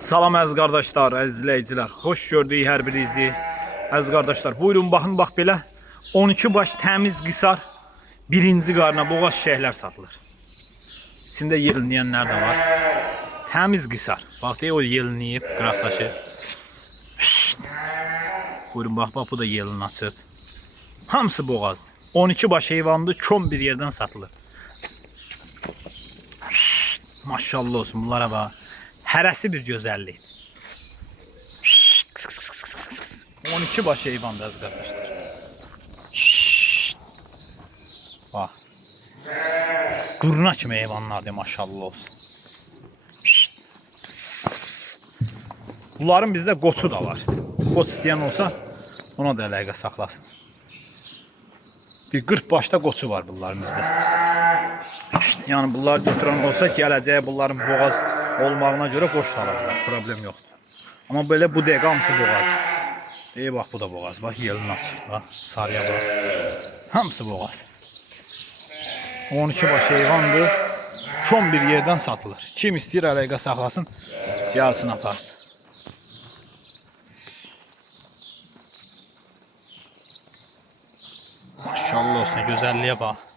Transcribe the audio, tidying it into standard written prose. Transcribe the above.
Salam əziz qardaşlar, əziz izləyicilər. Xoş gördük hər birinizi. Əziz qardaşlar, buyurun baxın, bax belə 12 baş təmiz qisar birinci qarına boğaz şeylər satılır. İçində yelinləyənlər də var. Təmiz qisar. Bax deyə o yelinləyib qıraqdaşı. Buyurun bax, bu da yelin açıb. Hamısı boğazdır. 12 baş heyvandır, kom bir yerdən satılır. Maşallah olsun bunlara bax. Hərəsi bir gözəllik. 12 baş heyvandır əziz qardaşlar. Bax. Durna kimi heyvanlardır, maşallah olsun. Bunların bizdə qoçu da var. Qoç istəyən olsa ona da əlaqə saxlasın. Bir 40 başda qoçu var bunların bizdə. Yəni bunlar götürən olsa gələcəyə bunların boğaz olmağına görə qoç da alırlar. Problem yoxdur. Amma belə bu dəqiqə hamısı boğaz. Bax bu da boğaz. Bax yelin açıq. Bax sarıya bax. Hamısı boğaz. 12 baş heyvandır. Kom bir yerdən satılır. Kim istəyir əlaqə saxlasın, gəlsin aparsın. Maşallah olsun, gözəlliyə bax.